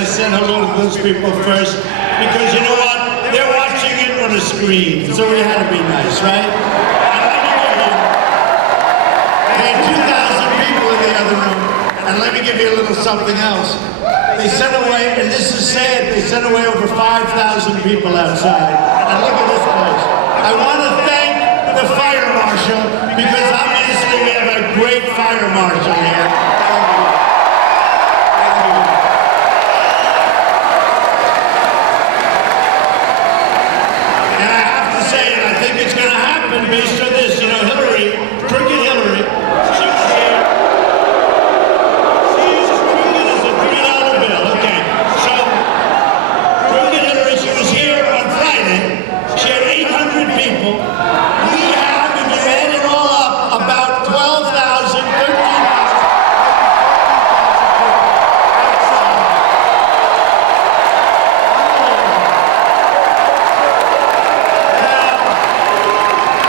I said hello to those people first, because you know what? They're watching it on a screen, so we had to be nice, right? And let me give you, there are 2,000 people in the other room, and let me give you a little something else. They sent away, and this is sad, they sent away over 5,000 people outside. And look at this place. I want to thank the fire marshal, because obviously we have a great fire marshal here. And I have to say, and I think it's going to happen based on this, you know, Hillary, crooked Hillary, she was here. She's as crooked as a $3 bill. Okay, so crooked Hillary, she was here on Friday. She had 800 people. We have, if you add it all up, about 12,000, 13,000.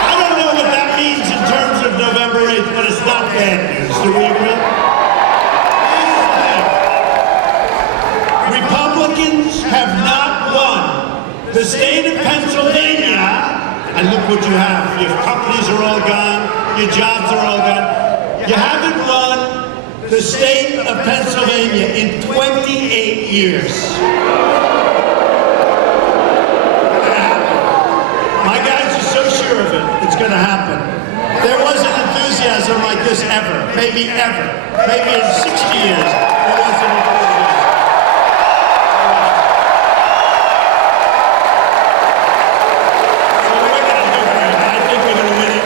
I don't know what that means in terms of November 8th, but it's not bad news. Do we agree? Republicans have not won the state of Pennsylvania, and look what you have. Your companies are all gone, your jobs are all gone. You haven't won the state of Pennsylvania in 28 years. My guys are so sure of it, it's going to happen. There wasn't enthusiasm like this ever, maybe ever. Maybe in 60 years, there wasn't enthusiasm. So we're going to do great. I think we're going to win it.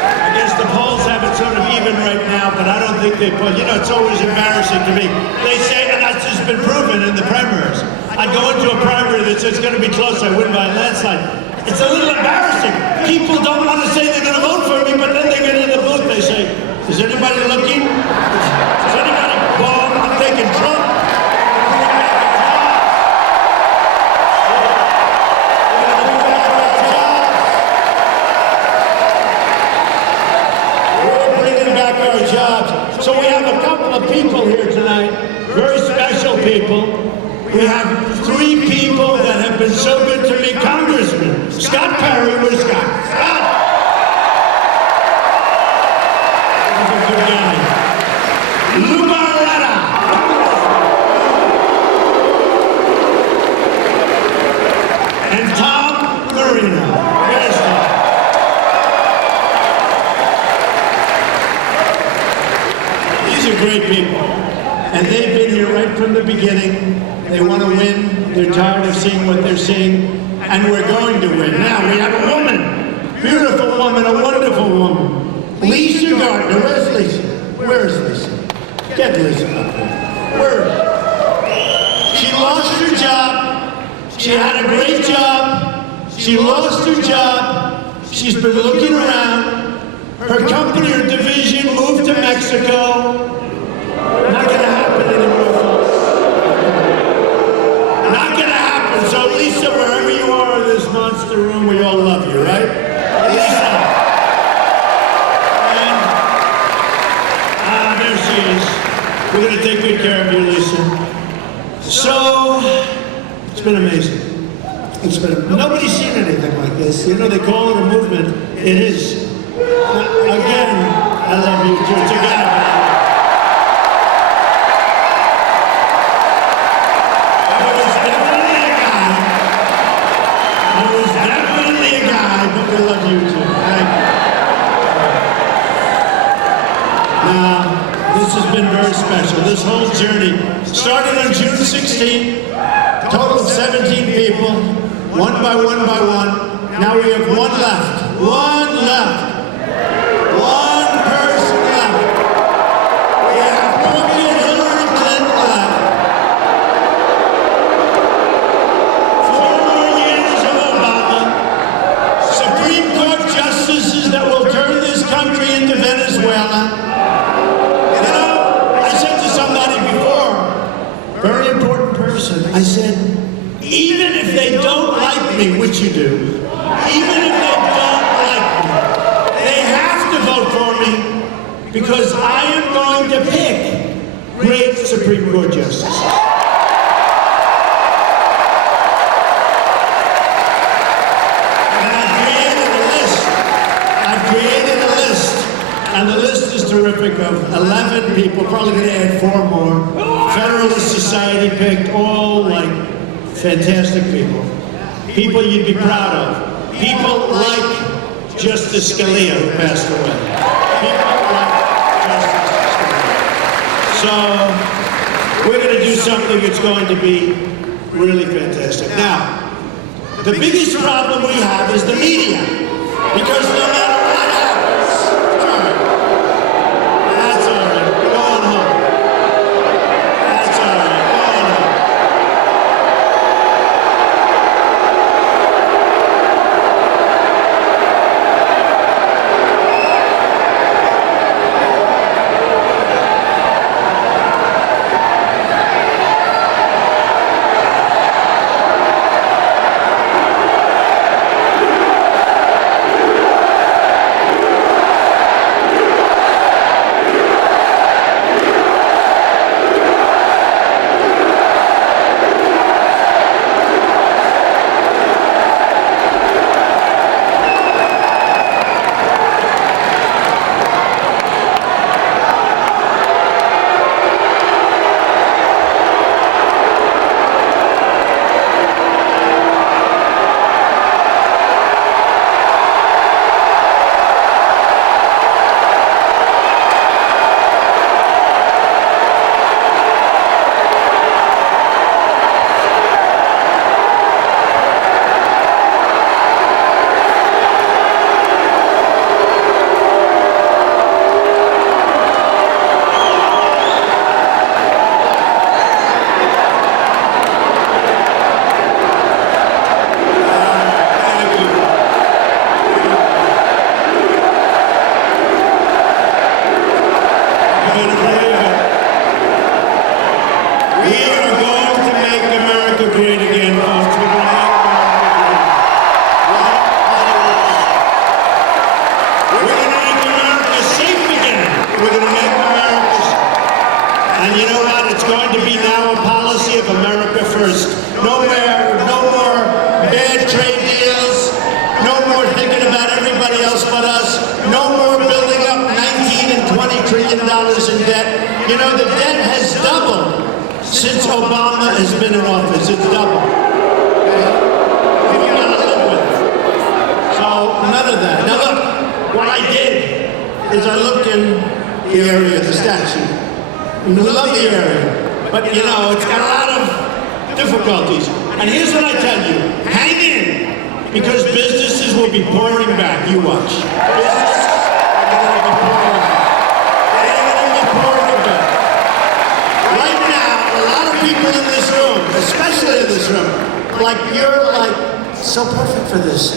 I guess the polls have it sort of even right now, but I don't think they put, you know, it's always embarrassing to me. They say, and that's just been proven in the primaries. I go into a primary that says it's going to be close, I win by a landslide. It's a little embarrassing. People don't want to say they're going to vote for me, but then they get in the booth, they say, is anybody looking? Is anybody? Well, I'm taking Trump. We're bringing back our jobs. So we have a couple of people here tonight, very special people. We have 3 people that have been so good to me. Congressman Scott Perry, where's Scott? Scott! He's a good guy. Lou Barletta. And Tom Marino. Where's Tom? These are great people. And they've been here right from the beginning. They want to win. They're tired of seeing what they're seeing. And we're going to win. Now, we have a woman. Beautiful woman, a wonderful woman. Lisa Gardner. Where's Lisa? Where's Lisa? Get Lisa up here. Where is she? She lost her job. She had a great job. She lost her job. She's been looking around. Her company or division moved to Mexico. Not going to happen anymore, folks. Not going to happen. So, Lisa, wherever you are in this monster room, we all love you, right? Lisa. And, there she is. We're going to take good care of you, Lisa. So, it's been amazing. Nobody's seen anything like this. You know, they call it a movement. It is. Again, I love you, too. It's a guy. I love you too. Thank you. Now, this has been very special. This whole journey started on June 16th. Total of 17 people, one by one by one. Now we have one left. One left. One person left. We have crooked Hillary Clinton left. 4 more years of Obama. Supreme Court justices that will turn this country into Venezuela. You know, I said to somebody before, very important person, I said, even if they don't like me, which you do, even if they don't like me, they have to vote for me because I am going to pick great Supreme Court justices. terrific of 11 people, probably going to add 4 more. Federalist Society picked, all like fantastic people. People you'd be proud of. People like Justice Scalia, who passed away. People like Justice Scalia. So we're going to do something that's going to be really fantastic. Now, the biggest problem we have is the media, because no matter what happens, that's all right, go on home. That's all right, go on home.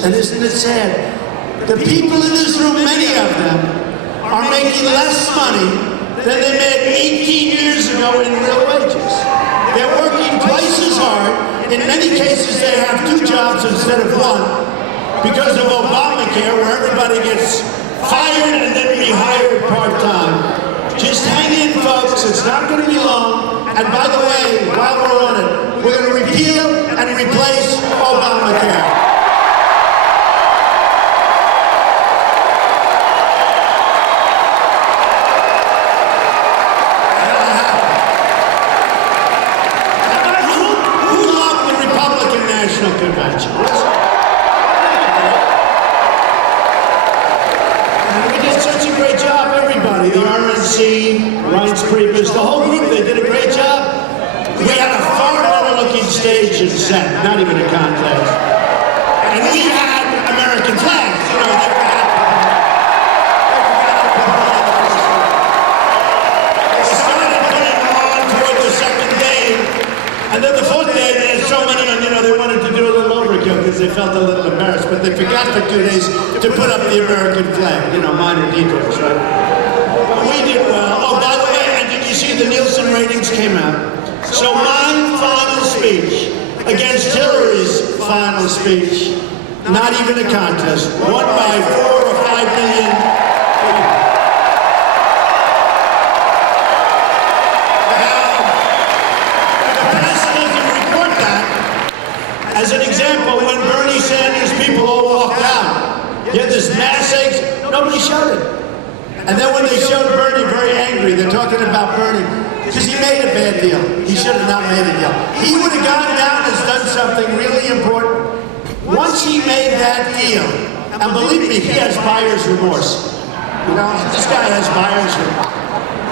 And isn't it sad? The people in this room, many of them, are making less money than they made 18 years ago in real wages. They're working twice as hard. In many cases, they have 2 jobs instead of 1 because of Obamacare, where everybody gets fired and then rehired part-time. Just hang in, folks. It's not going to be long. And by the way, while we're on it, we're going to repeal and replace Obamacare. Convention. And we did such a great job, everybody. The RNC, Reince Priebus, the whole group, they did a great job. We had a far better looking stage and set, not even a contest. And we had American flags. You know, they started putting them on toward the second day. And then the 4th day, they had so many, and they wanted to do a little overkill because they felt a little embarrassed, but they forgot for 2 days to put up the American flag, minor details, right? But we did well. Oh, by the way, and did you see the Nielsen ratings came out? So my final speech against Hillary's final speech, not even a contest, won by 4 or 5 million people. As an example, when Bernie Sanders people all walked out, you had this mass exit, nobody shouted. And then when they showed Bernie very angry, they're talking about Bernie, because he made a bad deal. He should have not made a deal. He would have gone down and done something really important. Once he made that deal, and believe me, he has buyer's remorse. You know, this guy has buyer's remorse.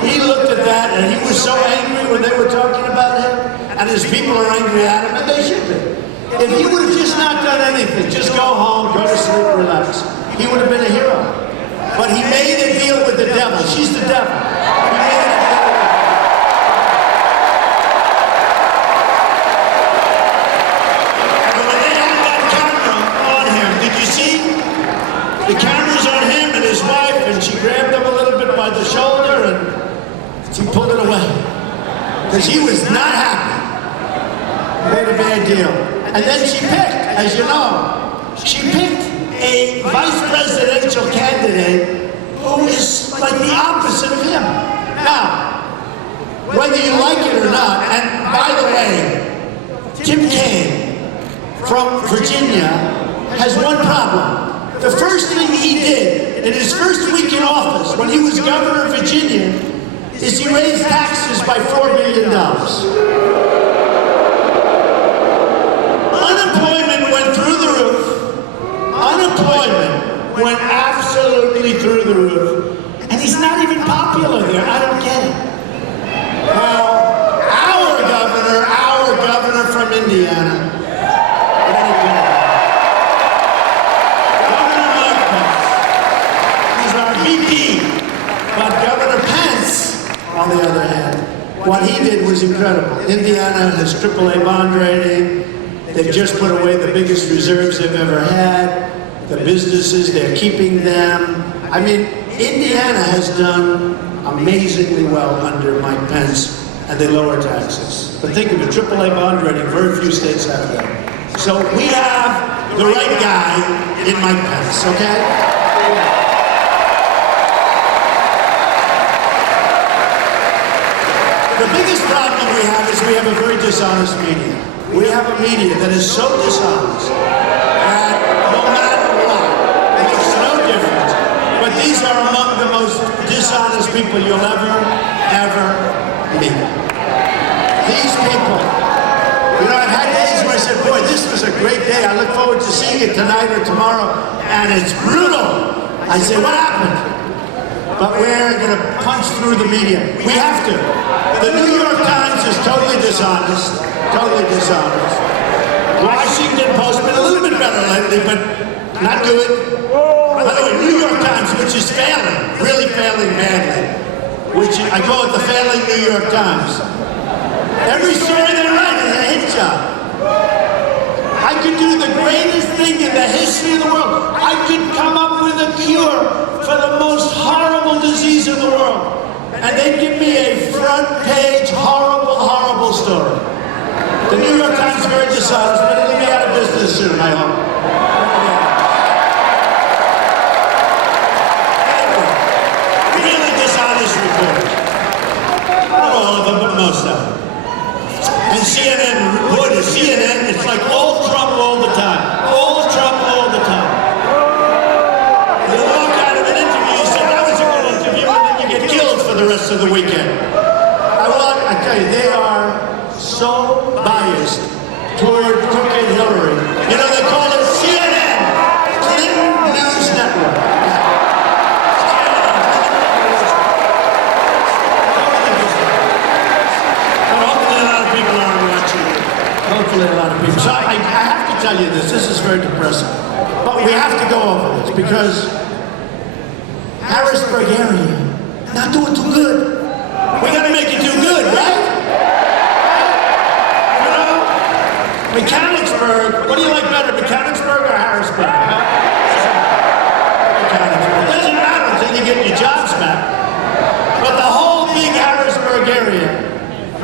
He looked at that and he was so angry when they were talking about him, and his people are angry at him, and they should be. If he would have just not done anything, just go home, go to sleep, relax, he would have been a hero. But he made a deal with the devil. She's the devil. He made a deal with her. And when they had that camera on him, did you see? The camera's on him and his wife, and she grabbed him a little bit by the shoulder and she pulled it away. Because he was not happy. Made a bad deal. And then she picked, as you know, she picked a vice presidential candidate who is like the opposite of him. Now, whether you like it or not, and by the way, Tim Kaine from Virginia has one problem. The first thing he did in his first week in office, when he was governor of Virginia, is he raised taxes by $4 billion. Unemployment went through the roof. Unemployment went absolutely through the roof. And he's not even popular there. I don't get it. Well, our governor from Indiana, Governor Mike Pence, he's our VP. But Governor Pence, on the other hand, what he did was incredible. Indiana has AAA bond rating. They've just put away the biggest reserves they've ever had. The businesses, they're keeping them. I mean, Indiana has done amazingly well under Mike Pence, and they lower taxes. But think of it, AAA bond rating, very few states have that. So we have the right guy in Mike Pence, okay? The biggest problem we have is we have a very dishonest media. We have a media that is so dishonest that no matter what, it makes no difference. But these are among the most dishonest people you'll ever meet. These people, you know, I've had days where I said, boy, this was a great day. I look forward to seeing it tonight or tomorrow, and it's brutal. I say, what happened? But we're going to punch through the media. We have to. The New York Times is totally dishonest. Totally dishonest. Washington Post, been a little bit better lately, but not good. By the way, New York Times, which is failing, really failing badly, which I call it the failing New York Times. Every story they write is a hit job. I could do the greatest thing in the history of the world. I could come up with a cure for the most horrible disease in the world. And they'd give me a front page, horrible story. The New York Times is very dishonest, but it'll be out of business soon, I hope. Anyway, really dishonest reporters. Not all of them, but most of them. And CNN, boy, the CNN, it's like all Trump all the time. All Trump all the time. You walk out of an interview, you say, that was a good interview, and then you get killed for the rest of the weekend. I tell you, they are so biased toward crooked Hillary. You know, they call it CNN, Clinton News Network. But hopefully a lot of people aren't watching it. Hopefully a lot of people. So I have to tell you this is very depressing. But we have to go over this because Harrisburg area, not doing too good. We gotta make it do good, right? You know? Mechanicsburg, what do you like better, Mechanicsburg or Harrisburg? Mechanicsburg. It doesn't matter until you get your jobs back. But the whole big Harrisburg area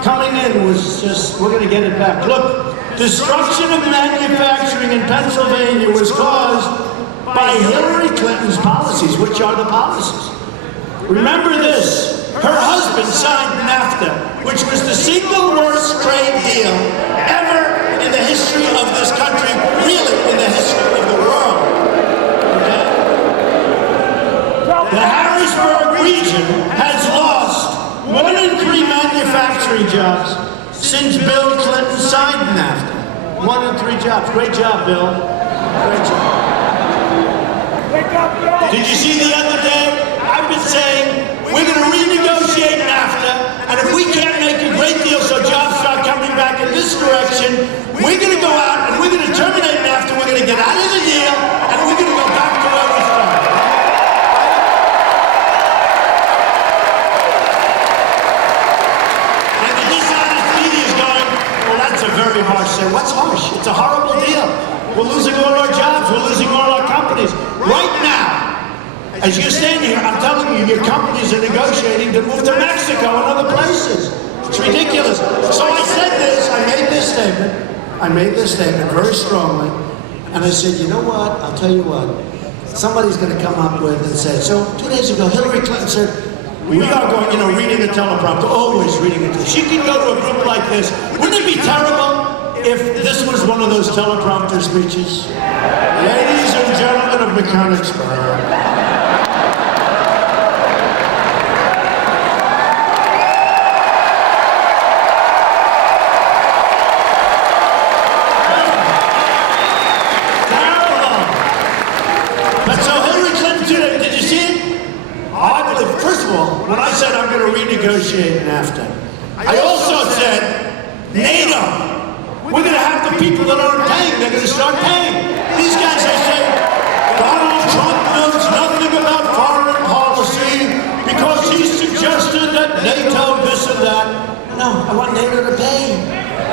coming in was just, we're gonna get it back. Look, destruction of manufacturing in Pennsylvania was caused by Hillary Clinton's policies. Which are the policies? Remember this. Her husband signed NAFTA, which was the single worst trade deal ever in the history of this country, really in the history of the world. Okay? The Harrisburg region has lost 1 in 3 manufacturing jobs since Bill Clinton signed NAFTA. 1 in 3 jobs. Great job, Bill. Great job. Did you see the other day? I've been saying we're going to renegotiate NAFTA, and if we can't make a great deal so jobs start coming back in this direction, we're going to go out and we're going to terminate NAFTA, we're going to get out of the deal, and we're going to go back to where we started. And the dishonest media is going, well, that's a very harsh say. What's harsh? It's a horrible deal. We're losing all our jobs, we're losing all our companies. Right now, as you're standing here, I'm telling you, your companies are negotiating to move to Mexico and other places. It's ridiculous. So I said this, I made this statement very strongly, and I said, you know what, I'll tell you what, somebody's going to come up with and say, so 2 days ago, Hillary Clinton said, we are going, reading a teleprompter, always reading it. She can go to a group like this. Wouldn't it be terrible if this was one of those teleprompter speeches? Ladies and gentlemen of Mechanicsburg, when I said I'm going to renegotiate NAFTA, I also said, NATO, we're going to have the people that aren't paying, they're going to start paying. These guys, they say, Donald Trump knows nothing about foreign policy because he suggested that NATO this and that. No, I want NATO to pay.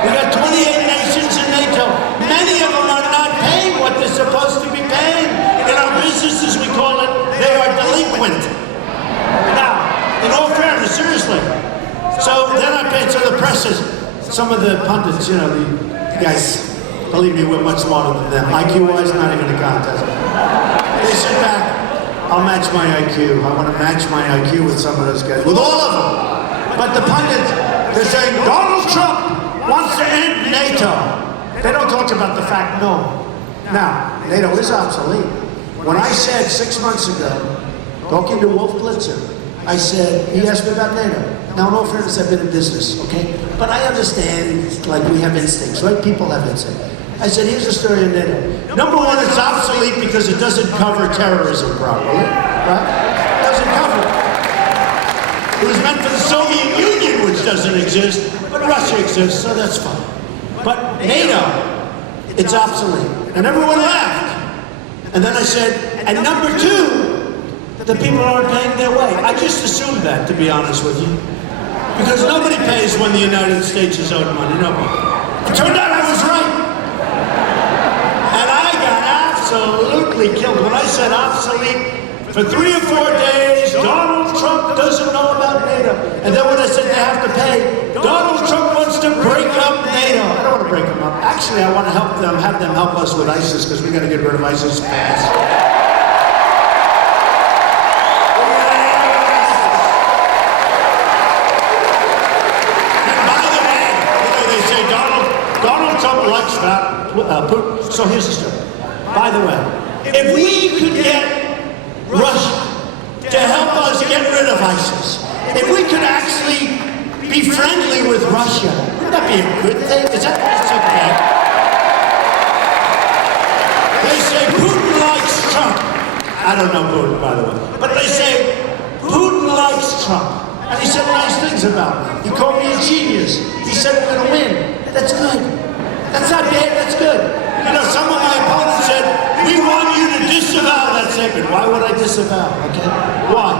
We got 28 nations in NATO. Many of them are not paying what they're supposed to be paying. In our businesses, we call it, they are delinquent. Now, in all fairness, seriously. So then I paid, so the press is, some of the pundits, the guys, believe me, we're much smarter than them. IQ-wise, not even a contest. They sit back, I'll match my IQ. I want to match my IQ with some of those guys, with all of them. But the pundits, they're saying, Donald Trump wants to end NATO. They don't talk about the fact, no. Now, NATO is obsolete. When I said 6 months ago, talking to Wolf Blitzer, I said, he asked me about NATO. Now, in all fairness, I've been in business, okay? But I understand, like we have instincts, right? People have instincts. I said, here's the story of NATO. Number one, it's obsolete because it doesn't cover terrorism properly, right? It doesn't cover it. It was meant for the Soviet Union, which doesn't exist, but Russia exists, so that's fine. But NATO, it's obsolete. And everyone laughed. And then I said, and number two, the people aren't paying their way. I just assumed that, to be honest with you. Because nobody pays when the United States is owed money, nobody. It turned out I was right. And I got absolutely killed. When I said obsolete, for 3 or 4 days, Donald Trump doesn't know about NATO. And then when I said they have to pay, Donald Trump wants to break up NATO. I don't want to break them up. Actually, I want to help them, have them help us with ISIS, because we got to get rid of ISIS fast. Putin. So here's the story. By the way, if we could get Russia to help us get rid of ISIS, if we could actually be friendly with Russia, wouldn't that be a good thing? That's okay. They say Putin likes Trump. I don't know Putin, by the way. But they say Putin likes Trump. And he said nice things about me. He called me a genius. He said we're going to win. That's good. That's not bad, that's good. Some of my opponents said, we want you to disavow that statement. Why would I disavow, okay? Why?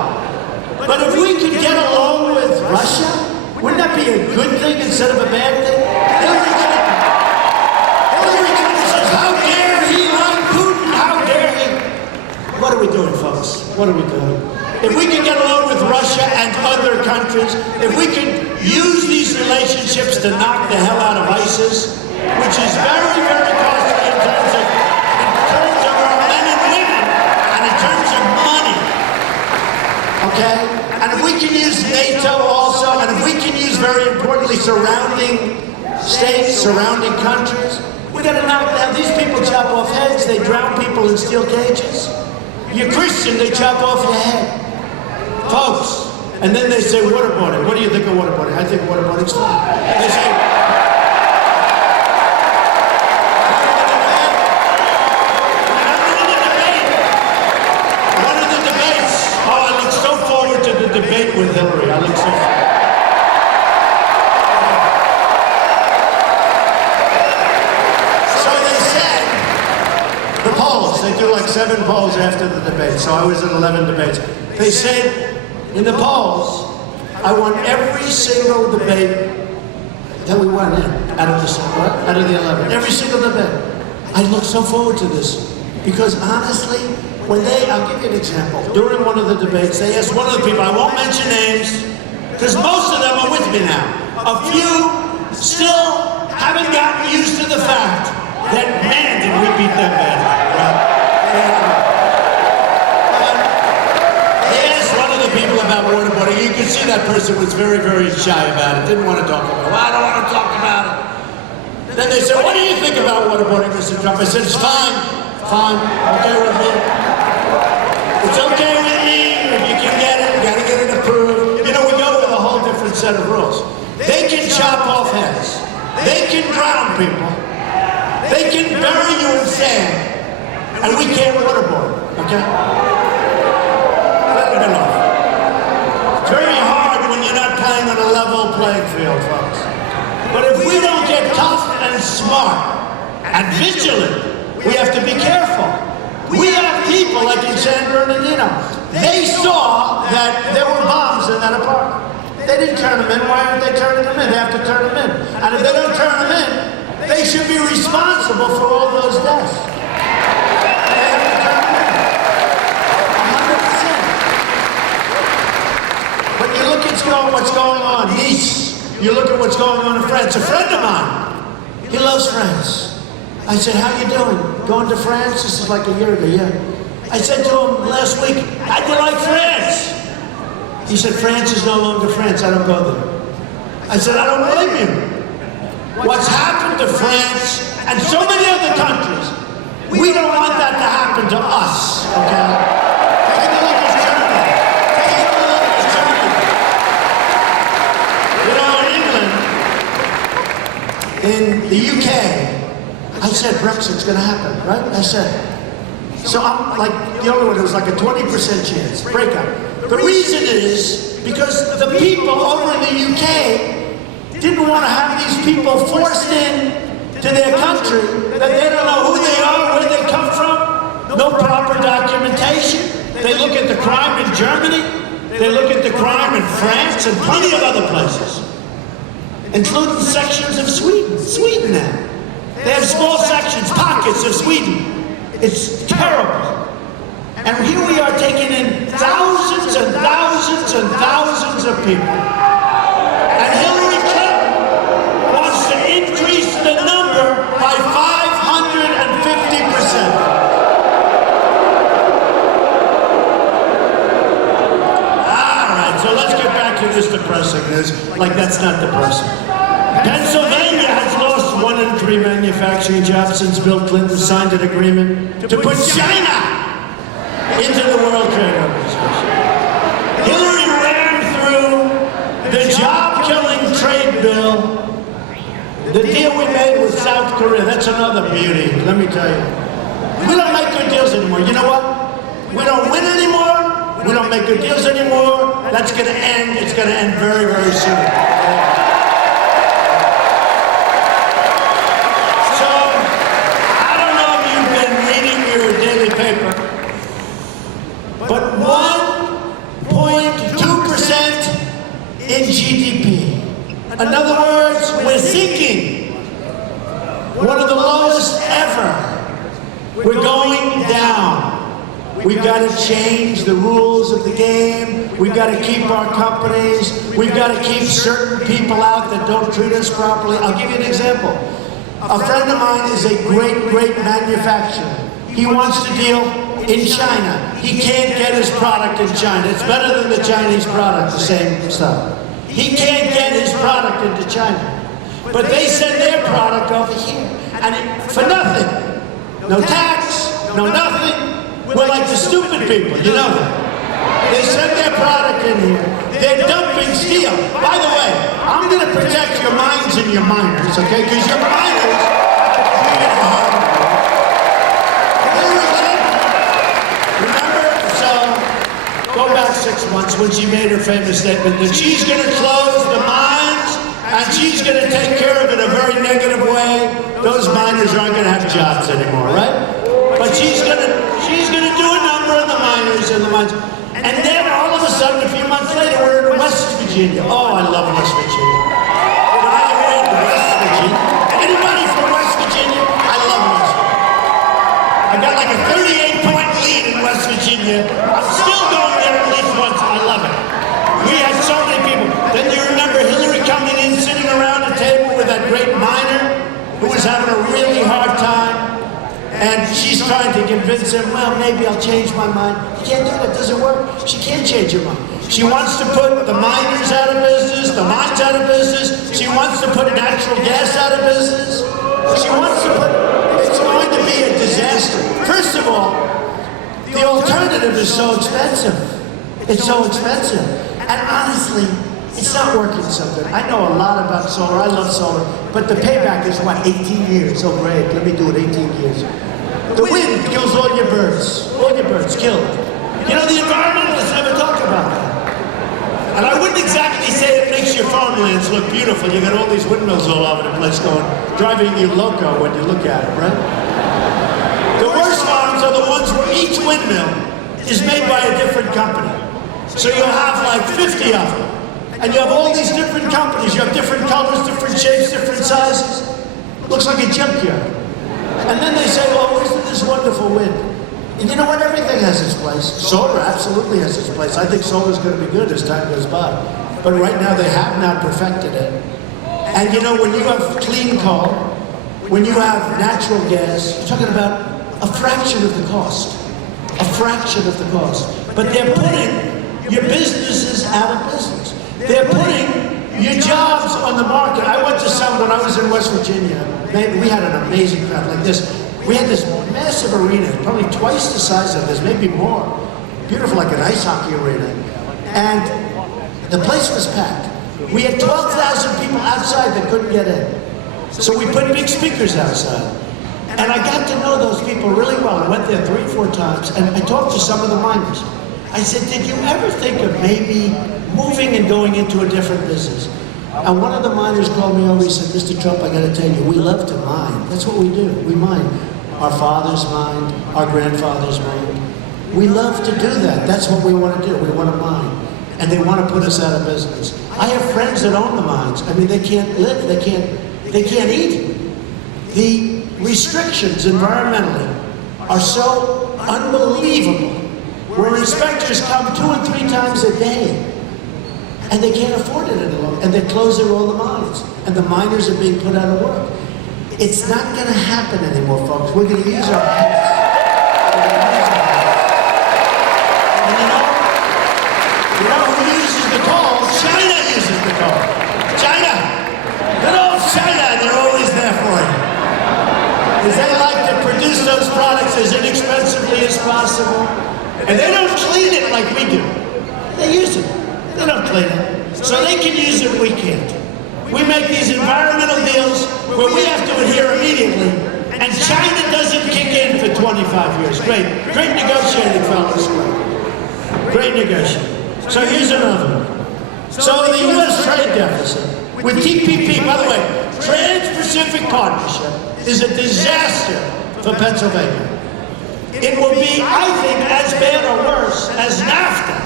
But if we could get along with Russia, wouldn't that be a good thing instead of a bad thing? Hillary Clinton says, how dare he like Putin, how dare he? What are we doing, folks? What are we doing? If we could get along with Russia and other countries, if we could use these relationships to knock the hell out of ISIS, which is very, very costly in terms of our men and women, and in terms of money, okay? And if we can use NATO also, and if we can use, very importantly, surrounding states, surrounding countries, we gotta knock down. These people chop off heads, they drown people in steel cages. You're Christian, they chop off your head. Folks, and then they say waterboarding. What do you think of waterboarding? I think waterboarding's fine. They say, what are the debates? Oh, I look so forward to the debate with Hillary. I look so forward. So they said, the polls, they do like 7 polls after the debate. So I was in 11 debates. They said, in the polls, I won every single debate that we won in out of the 11. Every single debate. I look so forward to this because honestly, I'll give you an example. During one of the debates, they asked one of the people, I won't mention names, because most of them are with me now. A few still haven't gotten used to the fact that, man, did we beat them badly. Right? People about waterboarding, you could see that person was very, very shy about it, didn't want to talk about it. Well, I don't want to talk about it. Then they said, what do you think about waterboarding, Mr. Trump? I said, it's fine, okay with me. It's okay with me, if you can get it, you gotta get it approved. You know, we go with a whole different set of rules. They can chop off heads. They can drown people. They can bury you in sand. And we can't waterboard, okay? Let it off. Very hard when you're not playing on a level playing field, folks. But if we don't get tough and smart and vigilant, we have to be careful. We have people like in San Bernardino. They saw that there were bombs in that apartment. They didn't turn them in. Why aren't they turning them in? They have to turn them in. And if they don't turn them in, they should be responsible for all those deaths. They have to turn them in. 100%. But you look at what's going on, Nice. You look at what's going on in France. A friend of mine, he loves France. I said, how you doing? Going to France? This is like a year ago, yeah. I said to him last week, how'd you like France? He said, France is no longer France. I don't go there. I said, I don't blame you. What's happened to France and so many other countries, we don't want that to happen to us, okay? Take a look at Germany. Take a look at Germany. You know, in England, in the UK, I said Brexit's going to happen, right? I said. So I'm like, the only one, it was like a 20% chance, breakup. The reason is because the people over in the UK didn't want to have these people forced in to their country that they don't know who they are, where they come from, no proper documentation. They look at the crime in Germany, they look at the crime in France and plenty of other places, including sections of Sweden now. They have small sections, pockets of Sweden. It's terrible. And here we are taking in thousands and thousands and thousands of people. And Hillary Clinton wants to increase the number by 550%. All right, so let's get back to this depressing news. Like that's not depressing. Pennsylvania has lost 1 in 3 manufacturing jobs since Bill Clinton signed an agreement to put China into the World Trade Organization. Hillary ran through the job-killing trade bill, the deal we made with South Korea. That's another beauty, let me tell you. We don't make good deals anymore. You know what? We don't win anymore. We don't make good deals anymore. That's going to end. It's going to end very, very soon. But 1.2% in GDP. In other words, we're sinking. One of the lowest ever. We're going down. We've got to change the rules of the game. We've got to keep our companies. We've got to keep certain people out that don't treat us properly. I'll give you an example. A friend of mine is a great manufacturer. He wants to deal in China. He can't get his product in China. It's better than the Chinese product, the same stuff. He can't get his product into China. But they send their product over here. And for nothing. No tax, no nothing. We're like the stupid people, you know that. They send their product in here. They're dumping steel. By the way, I'm going to protect your mines and your miners, okay? Because your miners are hard. Remember, so go back 6 months when she made her famous statement that she's going to close the mines and she's going to take care of it in a very negative way. Those miners aren't going to have jobs anymore, right? But she's going to do a number on the miners and the mines. And then all of a sudden, a few months later, we're in West Virginia. Oh, I love West Virginia. When I am in West Virginia, anybody from West Virginia, I love West Virginia. I got like a 38-point lead in West Virginia. I'm still going there at least once. I love it. We had so many people. Then you remember Hillary coming in, sitting around a table with that great miner who was having a really hard time. And she's trying to convince him, well, maybe I'll change my mind. You can't do that, it doesn't work. She can't change her mind. She wants to put the miners out of business, the mines out of business. She wants to put natural gas out of business. She wants to put, it's going to be a disaster. First of all, the alternative is so expensive. It's so expensive. And honestly, it's not working so good. I know a lot about solar, I love solar, but the payback is what, 18 years? Oh great, let me do it 18 years. The wind kills all your birds killed. You know, the environmentalists never talk about that. And I wouldn't exactly say it makes your farmlands look beautiful. You got all these windmills all over the place going, driving you loco when you look at it, right? The worst farms are the ones where each windmill is made by a different company. So you'll have like 50 of them. And you have all these different companies. You have different colors, different shapes, different sizes. Looks like a junkyard. And then they say, well, isn't this wonderful wind? And you know what? Everything has its place. Solar absolutely has its place. I think solar's going to be good as time goes by. But right now, they have not perfected it. And you know, when you have clean coal, when you have natural gas, you're talking about a fraction of the cost. A fraction of the cost. But they're putting your businesses out of business. They're putting your jobs on the market. I went to some when I was in West Virginia. We had an amazing crowd like this. We had this massive arena, probably twice the size of this, maybe more. Beautiful, like an ice hockey arena. And the place was packed. We had 12,000 people outside that couldn't get in. So we put big speakers outside. And I got to know those people really well. I went there 3 or 4 times, and I talked to some of the miners. I said, did you ever think of maybe moving and going into a different business? And one of the miners called me over, he said, Mr. Trump, I gotta tell you, we love to mine. That's what we do, we mine. Our fathers mined, our grandfathers mined. We love to do that, that's what we wanna do, we wanna mine. And they wanna put us out of business. I have friends that own the mines. I mean, they can't live, they can't eat. The restrictions environmentally are so unbelievable, where inspectors come 2 and 3 times a day. And they can't afford it any longer. And they're closing all the mines. And the miners are being put out of work. It's not going to happen anymore, folks. We're going to use our heads. And you know who uses the coal? China uses the coal. China. Good old China. They're always there for you. Because they like to produce those products as inexpensively as possible. And they don't clean it like we do. They use it. They don't clean it. So they can use it, we can't. We make these environmental deals where we have to adhere immediately, and China doesn't kick in for 25 years. Great negotiating, fellas. Great negotiating. So here's another one. So the U.S. trade deficit with TPP, by the way, Trans-Pacific Partnership is a disaster for Pennsylvania. It will be, I think, as bad or worse as NAFTA.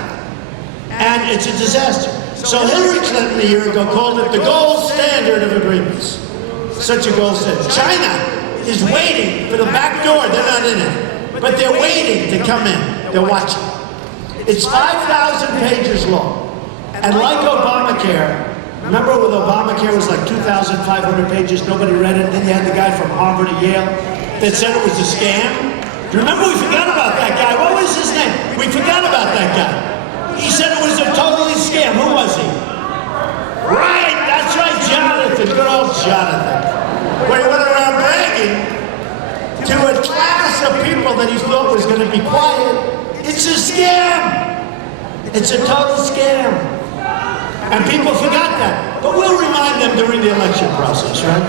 And it's a disaster. So Hillary Clinton a year ago called it the gold standard of agreements. Such a gold standard. China is waiting for the back door. They're not in it. But they're waiting to come in. They're watching. It's 5,000 pages long. And like Obamacare, remember with Obamacare it was like 2,500 pages, nobody read it. Then you had the guy from Harvard or Yale that said it was a scam. Remember, we forgot about that guy. What was his name? We forgot about that guy. He said it was a totally scam. Who was he? Right, that's right, Jonathan. Good old Jonathan. Where he went around bragging to a class of people that he thought was going to be quiet. It's a scam. It's a total scam. And people forgot that. But we'll remind them during the election process, right? 2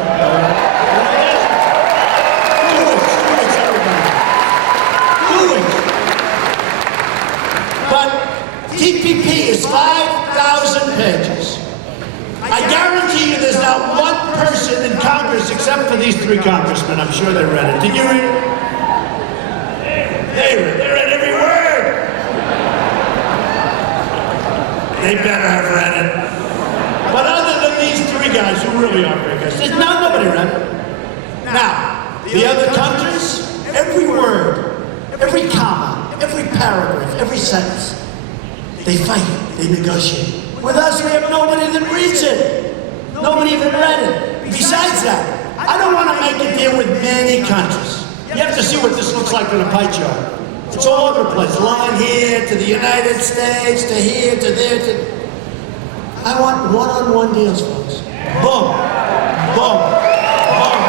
weeks, everybody. 2 weeks. But TPP is 5,000 pages. I guarantee you there's not one person in Congress, except for these 3 congressmen, I'm sure they read it. Did you read it? They read every word. They better have read it. But other than these 3 guys who really are big guys, nobody read it. Now, the other countries, every word, every comma, every paragraph, every sentence, they fight, they negotiate. With us, we have nobody that reads it. Nobody even read it. Besides that, I don't want to make a deal with many countries. You have to see what this looks like on a pie chart. It's all over the place. Line here, to the United States, to here, to there, to... I want one-on-one deals, folks. Boom. Boom. Boom.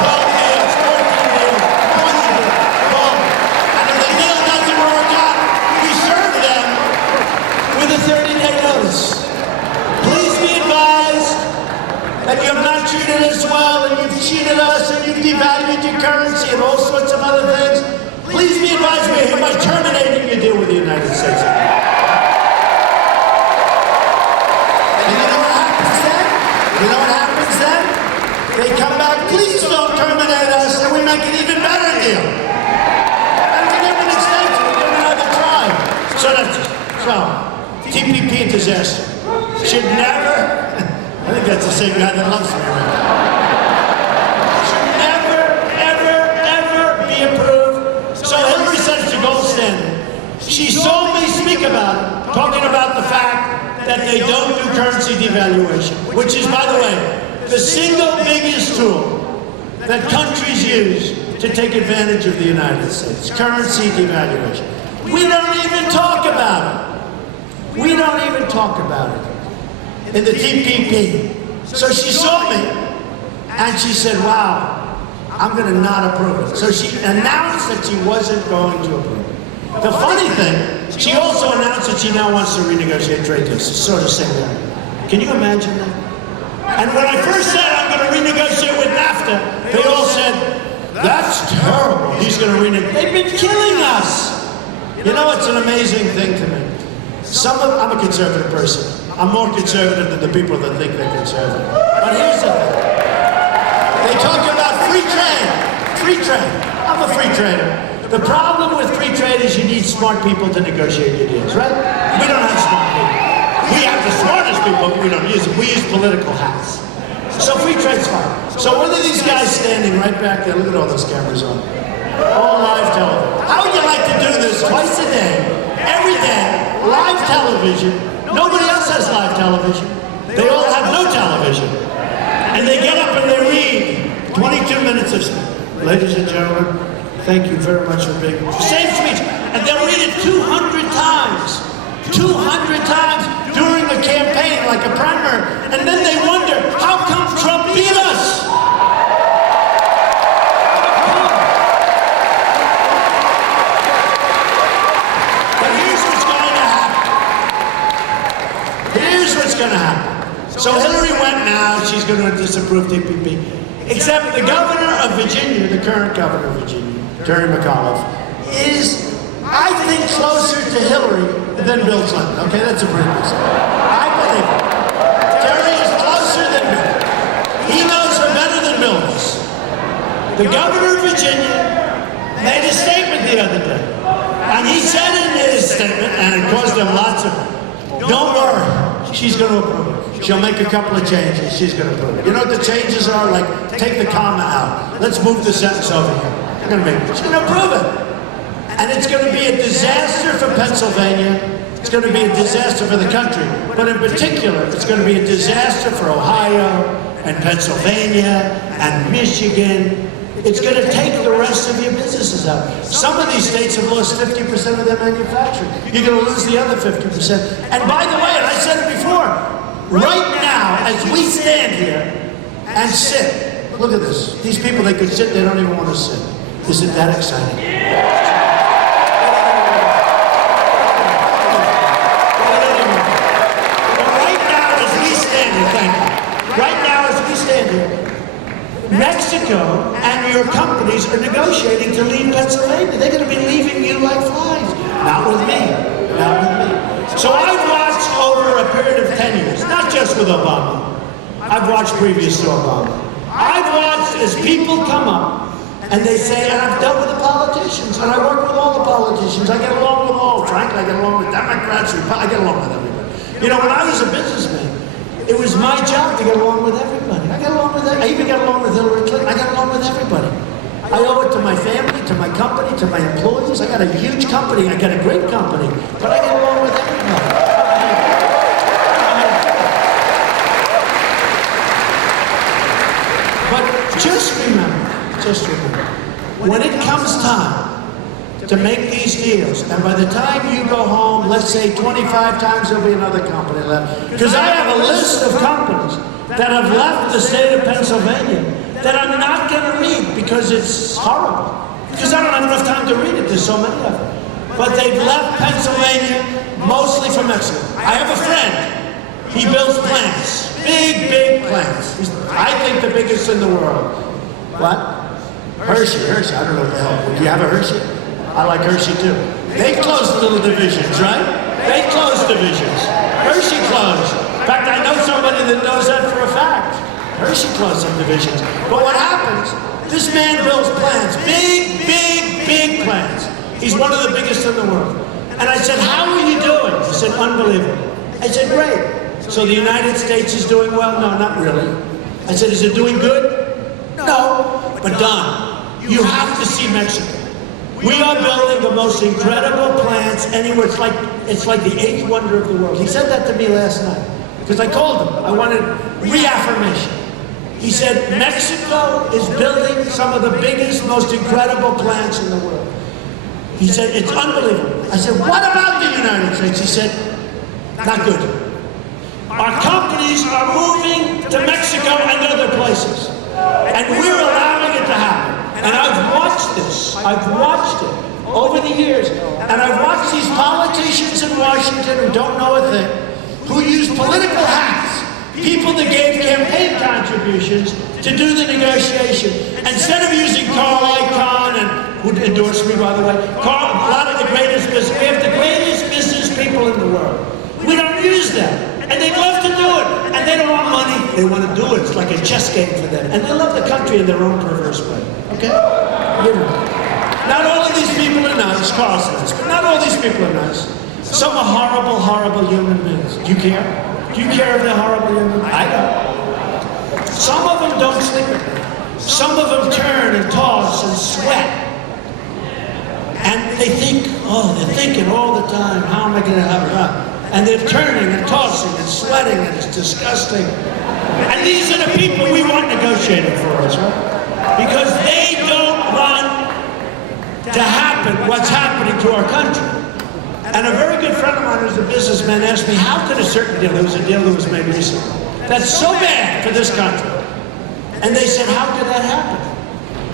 12 deals, 14 deals, 20 deals. Boom. And if the deal doesn't work out, we serve them with a 30-day notice. Please be advised that you have not treated us well, and you've cheated us, and you've devalued your currency, and all sorts of other things. Please be advised we are hereby terminating your deal with the United States. And you know what happens then? You know what happens then? They come back, please don't terminate us, and we make an even better deal. And we give an extension, we give another try. So, TPP disaster. Should never, I think that's the same guy that loves me right now. Should never, ever, ever be approved. So Hillary said it's a gold standard. She saw me speak about it, talking about the fact that they don't do currency devaluation, which is, by the way, the single biggest tool that countries use to take advantage of the United States. Currency devaluation. We don't even talk about it. We don't even talk about it in the TPP. So she saw me, and she said, wow, I'm going to not approve it. So she announced that she wasn't going to approve it. The funny thing, she also announced that she now wants to renegotiate trade deals. Sort of same thing. Can you imagine that? And when I first said I'm going to renegotiate with NAFTA, they all said, that's terrible. He's going to renegotiate. They've been killing us. You know, it's an amazing thing to me. I'm a conservative person. I'm more conservative than the people that think they're conservative. But here's the thing. They talk about free trade. Free trade. I'm a free trader. The problem with free trade is you need smart people to negotiate your deals, right? We don't have smart people. We have the smartest people, but we don't use them. We use political hats. So free trade's fine. So one of these guys standing right back there, look at all those cameras on. All live television. How would you like to do this twice a day, every day, live television? Nobody else has live television. They all have no television. And they get up and they read 22 minutes of speech. Ladies and gentlemen, thank you very much for being here. Same speech. And they'll read it 200 times. 200 times during the campaign, like a primary. And then they wonder, how come Trump beat us? But here's what's going to happen. Here's what's going to happen. So Hillary went now, she's going to disapprove TPP. Except the governor of Virginia, the current governor of Virginia, Terry McAuliffe, is, I think, closer to Hillary than Bill Clinton. Okay, that's a pretty good story. I believe it. Terry is closer than Bill. He knows her better than Bill does. The governor of Virginia made a statement the other day. And he said in his statement, and it caused him lots of, don't worry, she's going to approve it. She'll make a couple of changes, she's going to approve it. You know what the changes are? Like, take the comma out. Let's move the sentence over here. She's going to approve it. And it's going to be a disaster for Pennsylvania. It's going to be a disaster for the country. But in particular, it's going to be a disaster for Ohio and Pennsylvania and Michigan. It's going to take the rest of your businesses out. Some of these states have lost 50% of their manufacturing. You're going to lose the other 50%. And by the way, and I said it before, right now, as we stand here and sit, look at this. These people, they could sit, they don't even want to sit. Isn't that exciting? Mexico and your companies are negotiating to leave Pennsylvania. They're going to be leaving you like flies. Not with me. Not with me. So I've watched over a period of 10 years, not just with Obama. I've watched previous to Obama. I've watched as people come up and they say, and I've dealt with the politicians, and I work with all the politicians. I get along with all. Frankly, I get along with Democrats, I get along with everybody. You know, when I was a businessman, it was my job to get along with everybody. I get along with everybody. I even got along with Hillary Clinton. I got along with everybody. I owe it to my family, to my company, to my employees. I got a huge company. I got a great company. But I get along with everybody. But just remember, when it comes time to make these deals, and by the time you go home, let's say 25 times there'll be another company left. Because I have a list of companies that have left the state of Pennsylvania that I'm not going to read because it's horrible. Because I don't have enough time to read it, there's so many of them. But they've left Pennsylvania mostly for Mexico. I have a friend, he builds plants, big plants. I think the biggest in the world. What? Hershey, I don't know what the hell. Do you have a Hershey? I like Hershey too. They closed little divisions, right? They closed divisions. Hershey closed. In fact, I know somebody that knows that for a fact. Hershey closed some divisions. But what happens, this man builds plants, big plants. He's one of the biggest in the world. And I said, how are you doing? He said, unbelievable. I said, great. So the United States is doing well? No, not really. I said, is it doing good? No, but Don, you have to see Mexico. We are building the most incredible plants anywhere. It's like the eighth wonder of the world. He said that to me last night because I called him. I wanted reaffirmation. He said, Mexico is building some of the biggest, most incredible plants in the world. He said, it's unbelievable. I said, what about the United States? He said, not good. Our companies are moving to Mexico and other places. And we're allowing it to happen. And I've watched this. I've watched it over the years. And I've watched these politicians in Washington who don't know a thing, who use political hacks, people that gave campaign contributions to do the negotiation. Instead of using Carl Icahn, and who endorsed me, by the way, Carl, a lot of the greatest business, we have the greatest business people in the world. We don't use them. And they love to do it. And they don't want money. They want to do it. It's like a chess game for them. And they love the country in their own perverse way. Okay? You know. Not all of these people are nice. Carl says, but not all these people are nice. Some are horrible human beings. Do you care? Do you care if they're horrible human beings? I don't. Some of them don't sleep at night. Some of them turn and toss and sweat. And they think, they're thinking all the time, how am I going to have it? And they're turning and tossing and sweating, and it's disgusting. And these are the people we want negotiating for us, right? Because they don't want to happen what's happening to our country. And a very good friend of mine who's a businessman asked me, how could a certain deal, there was a deal that was made recently, that's so bad for this country. And they said, how could that happen?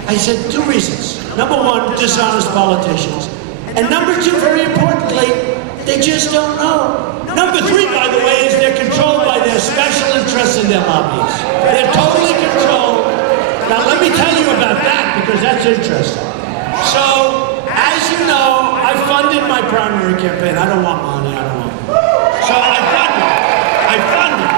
I said, two reasons. Number one, dishonest politicians. And number two, very importantly, they just don't know. Number three, by the way, is they're controlled by their special interests and their lobbies. They're totally controlled. Now, let me tell you about that, because that's interesting. So, as you know, I funded my primary campaign. I don't want money, I don't want money. So I funded.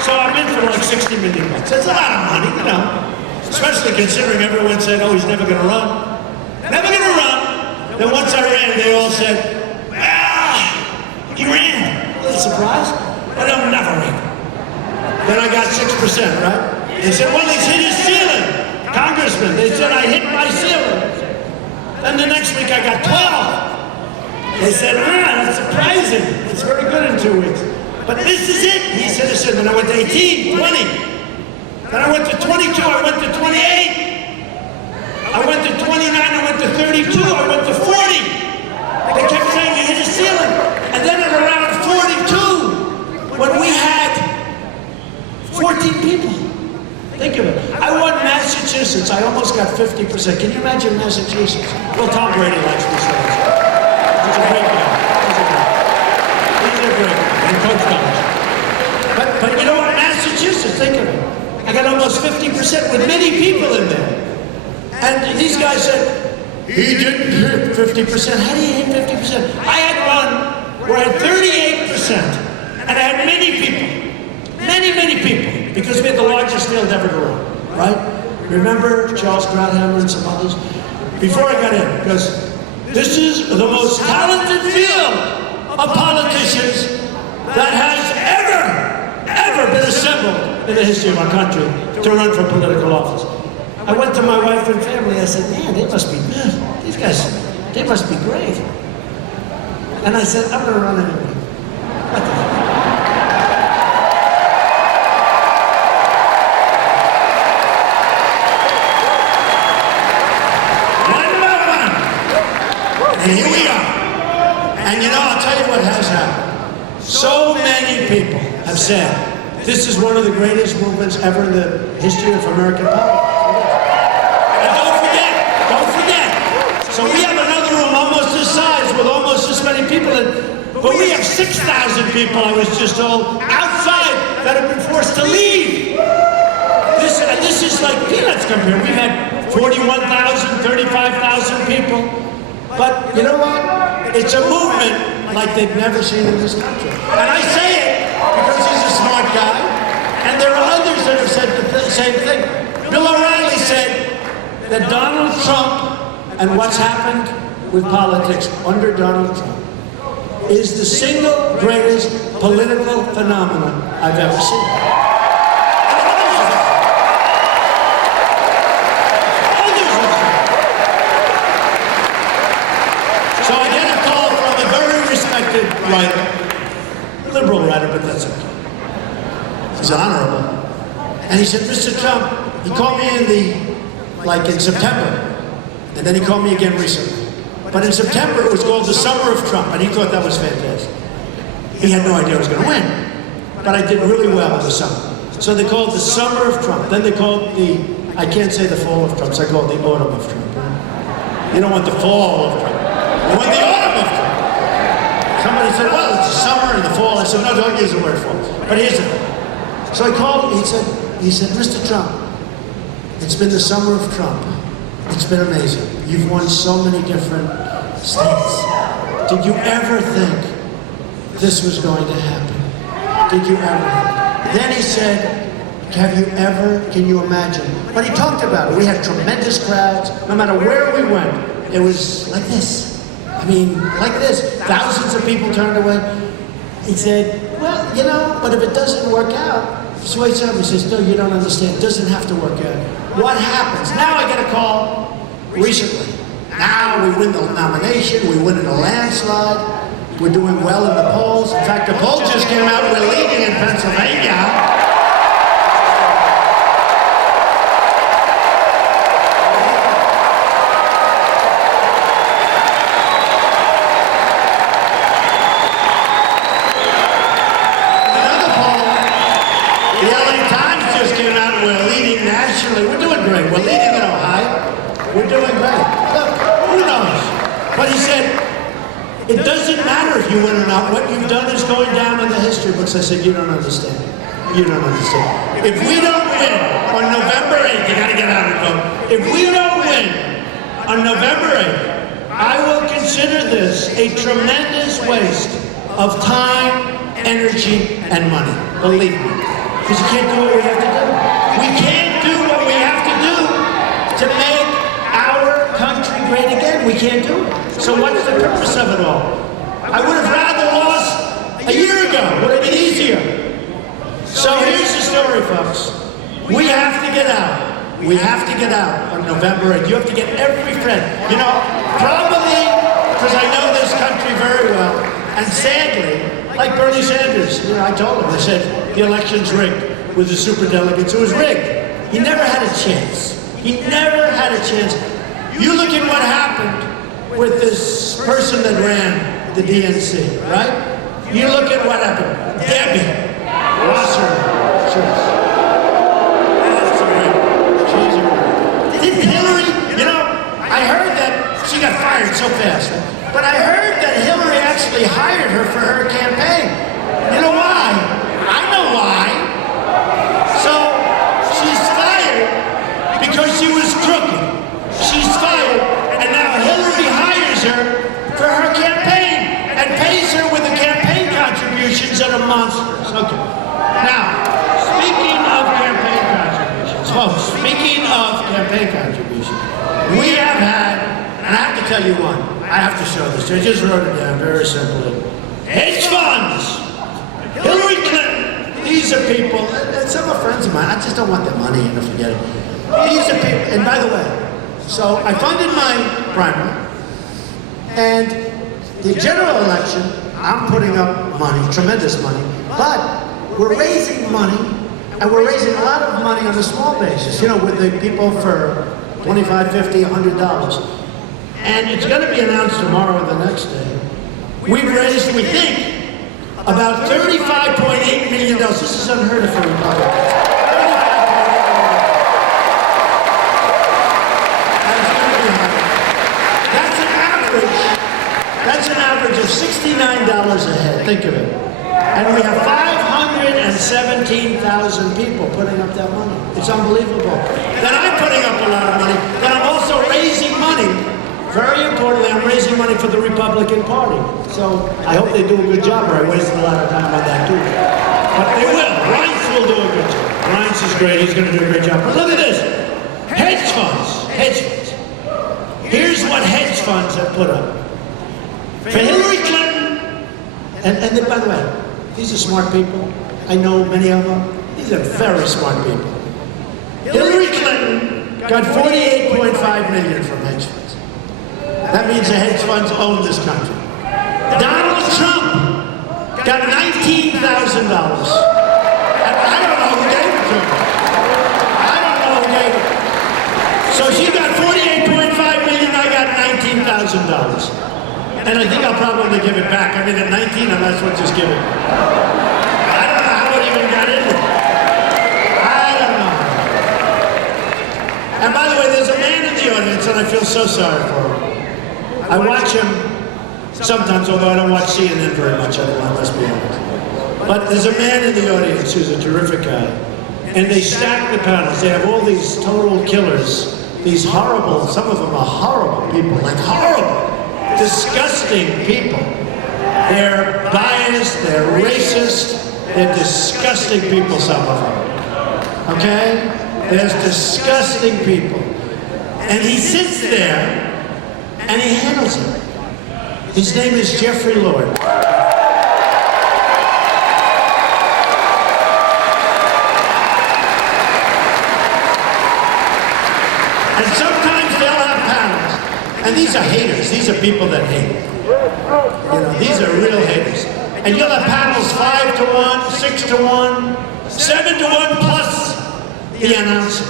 So I'm in for like $60 million. That's a lot of money, you know. Especially considering everyone said, oh, he's never going to run. Never going to run. Then once I ran, they all said, he ran. A little surprised, but I'm never ran. Then I got 6%, right? They said, well, he's hit his ceiling. Congressman, they said, I hit my ceiling. Then the next week I got 12. They said, that's surprising. It's very good in 2 weeks. But this is it. He said, then I went to 18, 20. Then I went to 22, I went to 28. I went to 29, I went to 32, I went to 40. They kept saying, you hit his ceiling. And then at around 42, when we had 14 people, think of it. I won Massachusetts. I almost got 50%. Can you imagine Massachusetts? Well, Tom Brady likes these things. He's a great guy. He's a great guy. And Coach Thomas. But you know what? Massachusetts, think of it. I got almost almost 50% with many people in there. And these guys said, he didn't hit 50%. How do you hit 50%? I had one where I had 38%. And I had many people, because we had the largest field ever to run, right? Remember Charles Krauthammer and some others? Before I got in, because this is the most talented field of politicians that has ever been assembled in the history of our country to run for political office. I went to my wife and family, I said, man, they must be good. These guys, they must be great. And I said, I'm gonna run anyway. One by one. And here we are. And you know, I'll tell you what has happened. So many people have said, this is one of the greatest movements ever in the history of American politics. And don't forget. So we have another room almost this size with almost this many people in, but we have 6,000 people, I was just told, outside that have been forced to leave. This is like peanuts compared. We've had 41,000, 35,000 people. But you know what? It's a movement like they've never seen in this country. And I say it because he's a smart guy, and there are others that have said the same thing. Bill O'Reilly said that Donald Trump and what's happened with politics under Donald Trump is the single greatest political phenomenon I've ever seen. So I get a call from a very respected writer, liberal writer, but that's okay. He's honorable. And he said, Mr. Trump, he called me in September. And then he called me again recently. But in September, it was called the Summer of Trump, and he thought that was fantastic. He had no idea I was going to win. But I did really well in the summer. So they called the Summer of Trump. Then they called I can't say the Fall of Trump, so I call it the Autumn of Trump. You don't want the Fall of Trump. You want the Autumn of Trump. Somebody said, well, it's the summer and the fall. I said, no, don't use the word fall. But here's it. So I called, he said, Mr. Trump, it's been the Summer of Trump. It's been amazing. You've won so many different states. Did you ever think this was going to happen? Did you ever? Then he said, can you imagine? But he talked about it. We had tremendous crowds. No matter where we went, it was like this. I mean, like this. Thousands of people turned away. He said, well, you know, but if it doesn't work out, so he says, no, you don't understand. It doesn't have to work out. What happens? Now I get a call recently. Now we win the nomination. We win in a landslide. We're doing well in the polls. In fact, the poll just came out. We're leading in Pennsylvania. We're doing great. We're leading in Ohio. We're doing great. Look, who knows? But he said, it doesn't matter if you win or not. What you've done is going down in the history books. I said, you don't understand. You don't understand. If we don't win on November 8th, you got to get out and vote. If we don't win on November 8th, I will consider this a tremendous waste of time, energy, and money. Believe me. Because you can't do what we have to do. We can't do what we have to do to make our country great again. We can't do it. So what's the purpose of it all? I would have rather lost a year ago. Would have been easier. So here's the story, folks. We have to get out. We have to get out on November 8th. You have to get every friend. You know, probably because I know this country very well. And sadly, like Bernie Sanders, you know, I told him, I said, the election's rigged. With the superdelegates, it was rigged. He never had a chance. He never had a chance. You look at what happened with this person that ran the DNC, right? You look at what happened. Debbie Wasserman Schultz. That's great. She's great. Didn't Hillary, you know, I heard that she got fired so fast, but I heard that Hillary actually hired her for her campaign. You know why? I know why. So she's are monsters. Okay. Now, speaking of campaign contributions, folks, speaking of campaign contributions, we have had, and I have to tell you one, I have to show this. I just wrote it down very simply. Hedge funds! Hillary Clinton! These are people, and some are friends of mine, I just don't want their money and forget it. These are people, and by the way, so I funded my primary, and the general election, I'm putting up money, tremendous money, but we're raising money, and we're raising a lot of money on a small basis, you know, with the people for $25, $50, $100. And it's going to be announced tomorrow or the next day. We've raised, we think, about $35.8 million. This is unheard of for a Republican. That's an average of $69 a head. Think of it. And we have 517,000 people putting up that money. It's unbelievable. Then I'm putting up a lot of money. Then I'm also raising money. Very importantly, I'm raising money for the Republican Party. So I hope they do a good job, or I wasted a lot of time on that too. But they will. Reince will do a good job. Reince is great. He's going to do a great job. But look at this. Hedge funds. Hedge funds. Here's what hedge funds have put up. For Hillary Clinton, and by the way, these are smart people. I know many of them. These are very smart people. Hillary Clinton got $48.5 million from hedge funds. That means the hedge funds own this country. Donald Trump got $19,000. And I don't know who gave it to him. I don't know who gave it. So she got $48.5 million, I got $19,000. And I think I'll probably give it back. I mean, at 19, I might as well just give it. I don't know how it even got in there. I don't know. And by the way, there's a man in the audience, and I feel so sorry for him. I watch him sometimes, although I don't watch CNN very much anymore, I must be honest. But there's a man in the audience who's a terrific guy. And they stack the panels. They have all these total killers, these horrible, some of them are horrible people, like horrible. Disgusting people. They're biased, they're racist, they're disgusting people, some of them. Okay? There's disgusting people. And he sits there and he handles it. His name is Jeffrey Lord. And sometimes they'll have panels. And these are haters. These are people that hate. You know, these are real haters. And you'll have panels 5 to 1, 6 to 1, 7 to 1 plus the announcer.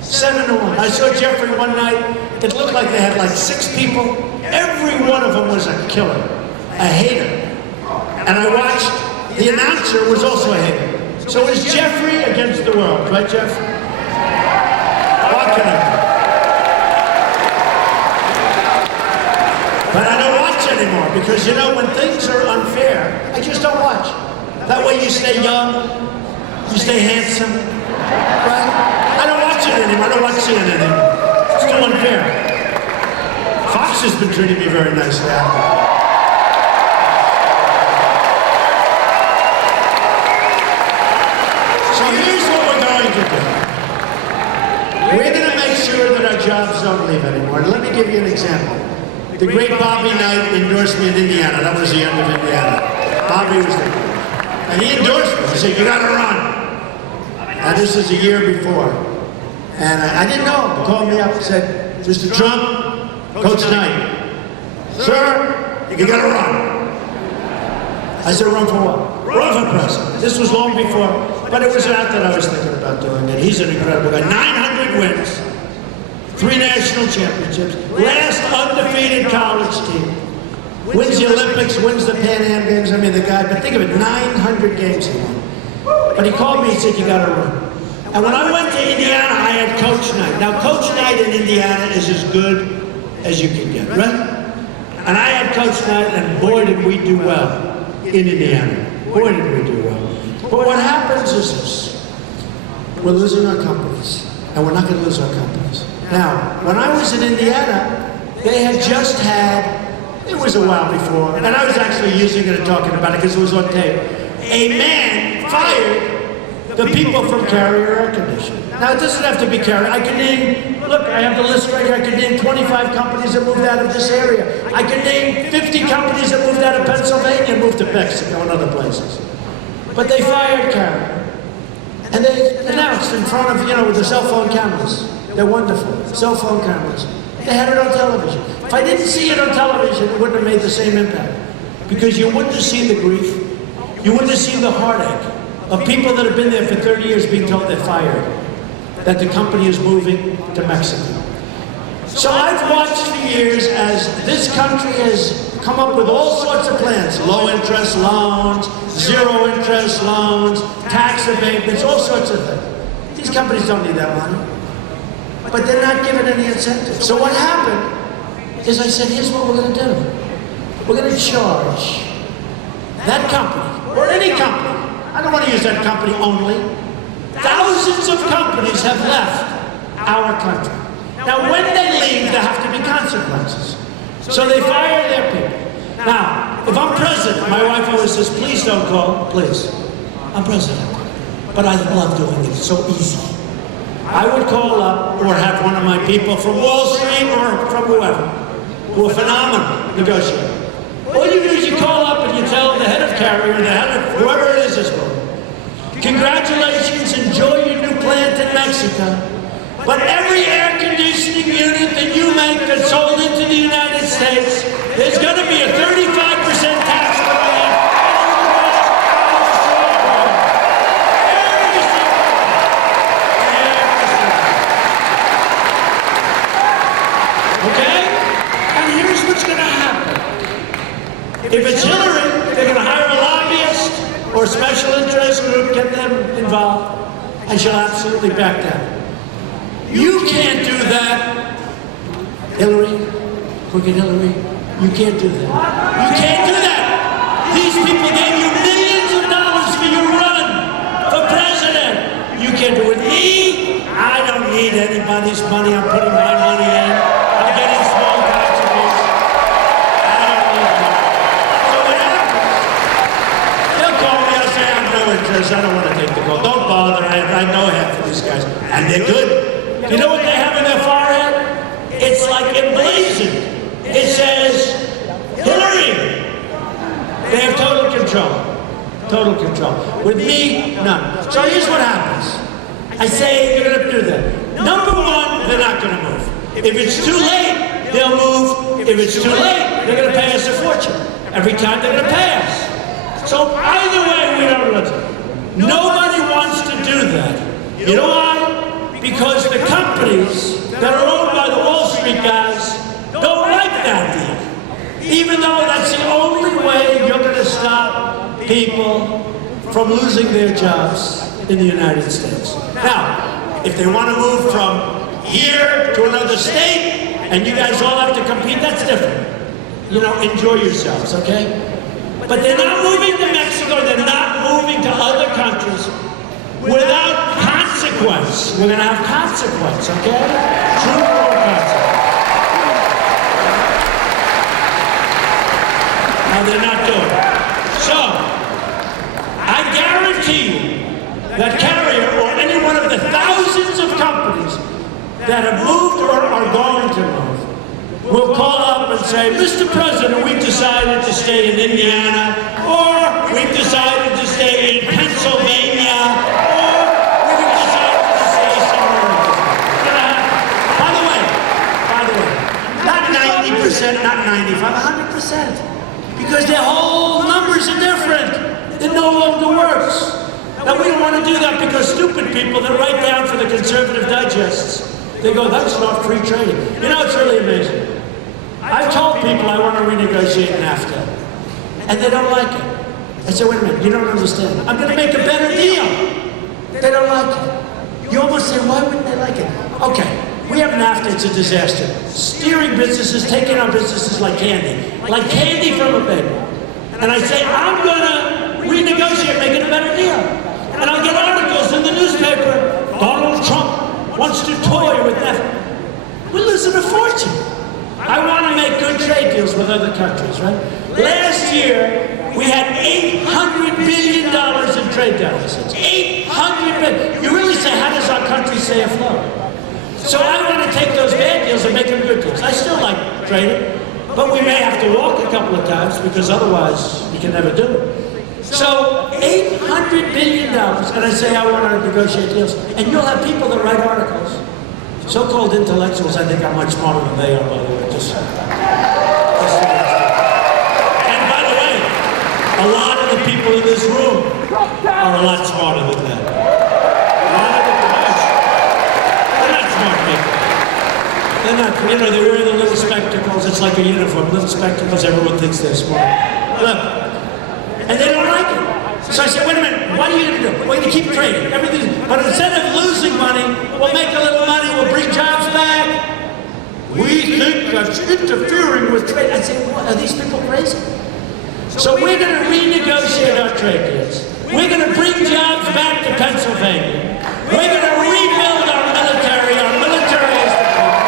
7 to 1. I saw Jeffrey one night. It looked like they had like 6 people. Every one of them was a killer, a hater. And I watched, the announcer was also a hater. So it's Jeffrey against the world, right, Jeff? What can I do? But I don't watch anymore because, you know, when things are unfair, I just don't watch. That way you stay young, you stay handsome, right? I don't watch it anymore. I don't watch CNN anymore. It's too unfair. Fox has been treating me very nicely. So here's what we're going to do. We're going to make sure that our jobs don't leave anymore. And let me give you an example. The great Bobby Knight endorsed me in Indiana. That was the end of Indiana. Bobby was there. And he endorsed me. He said, you got to run. And this is a year before. And I didn't know him. He called me up and said, Mr. Trump, Coach Knight, sir, you got to run. I said, run for what? Run for president. This was long before, but it was out that I was thinking about doing it. He's an incredible guy. 900 wins. 3 national championships, last undefeated college team, wins the Olympics, wins the Pan Am Games. I mean, the guy, but think of it, 900 games he won. But he called me and said, you got to run. And when I went to Indiana, I had Coach Knight. Now, Coach Knight in Indiana is as good as you can get, right? And I had Coach Knight, and boy, did we do well in Indiana. Boy, did we do well. But what happens is this. We're losing our companies, and we're not going to lose our companies. Now, when I was in Indiana, they had just had, it was a while before, and I was actually using it and talking about it because it was on tape. a man fired the people from Carrier Air Conditioning. Now, it doesn't have to be Carrier. I can name, look, I have the list right here. I can name 25 companies that moved out of this area. I can name 50 companies that moved out of Pennsylvania and moved to Mexico and other places. But they fired Carrier. And they announced in front of, with the cell phone cameras. They're wonderful, cell phone cameras. They had it on television. If I didn't see it on television, it wouldn't have made the same impact. Because you wouldn't have seen the grief. You wouldn't have seen the heartache of people that have been there for 30 years being told they're fired, that the company is moving to Mexico. So I've watched for years as this country has come up with all sorts of plans, low interest loans, zero interest loans, tax abatements, all sorts of things. These companies don't need that money, but they're not given any incentive. So what happened is I said, here's what we're going to do. We're going to charge that company, or any company, I don't want to use that company only. Thousands of companies have left our country. Now, when they leave, there have to be consequences. So they fire their people. Now, if I'm president, my wife always says, please don't call, please. I'm president. But I love doing it. It's so easy. I would call up or have one of my people from Wall Street or from whoever, who are phenomenal negotiators. All you do is you call up and you tell the head of Carrier, the head of whoever it is well, congratulations, enjoy your new plant in Mexico. But every air conditioning unit that you make that's sold into the United States, there's going to be a 35% tax on it. Okay? And here's what's going to happen. If it's Hillary, they're going to hire a lobbyist or a special interest group, get them involved, and she'll absolutely back down. You can't do that, Hillary, Crooked Hillary. You can't do that. You can't do that. These people gave you millions of dollars for your run for president. You can't do it. Me, I don't need anybody's money. I'm putting my money in. I'm getting small contributions. I don't need money. So what happens? They'll call me. I'll say, I have no interest. I don't want to take the call. Don't bother. I know half of these guys. And they're good. You know what they have in their forehead? It's like emblazoned. It says, Hillary. They have total control. Total control. With me, none. So here's what happens. I say, you're going to do that. Number one, they're not going to move. If it's too late, they'll move. If it's too late, they're going to pay us a fortune. Every time they're going to pay us. So either way, we don't listen. Nobody wants to do that. You know why? Because the companies that are owned by the Wall Street guys don't like that deal. Even though that's the only way you're going to stop people from losing their jobs in the United States. Now, if they want to move from here to another state and you guys all have to compete, that's different. Enjoy yourselves, okay? But they're not moving to Mexico, they're not moving to other countries without consequence. We're going to have consequence, okay? True or consequence. Now they're not doing it. So, I guarantee you that Carrier or any one of the thousands of companies that have moved or are going to move will call up and say, Mr. President, we've decided to stay in Indiana, or we've decided to stay in Pennsylvania, or we've decided to stay somewhere else. By the way, not 90%, not 95, 100%. Because their whole numbers are different. It no longer works. Now, we don't want to do that because stupid people that write down for the conservative digests, they go, that's not free trading. It's really amazing. I've told people I want to renegotiate NAFTA, and they don't like it. I say, wait a minute, you don't understand. I'm going to make a better deal. They don't like it. You almost say, why wouldn't they like it? Okay, we have NAFTA, it's a disaster. Steering businesses, taking our businesses like candy from a baby. And I say, I'm going to renegotiate, make it a better deal. And I'll get articles in the newspaper, Donald Trump wants to toy with that. We're losing a fortune. I want to make good trade deals with other countries, right? Last year, we had $800 billion in trade deficits. $800 billion. You really say, how does our country stay afloat? So I want to take those bad deals and make them good deals. I still like trading, but we may have to walk a couple of times because otherwise you can never do it. So $800 billion, and I say I want to negotiate deals. And you'll have people that write articles. So-called intellectuals, I think, are much smarter than they are, by the way. And by the way, a lot of the people in this room are a lot smarter than that. A lot of them are. They're not smart people. They're not, you know, they wear the little spectacles. It's like a uniform. Little spectacles, everyone thinks they're smart. Look, and they don't like it. So I said, wait a minute, what are you going to do? We're going to keep trading. Everything. But instead of losing money, we'll make a little money, we'll bring jobs back. We think that's interfering with trade. I say, what, are these people crazy? So we're going to renegotiate our trade deals. We're going to bring jobs back to Pennsylvania. We're going to rebuild our military. Our military is the core.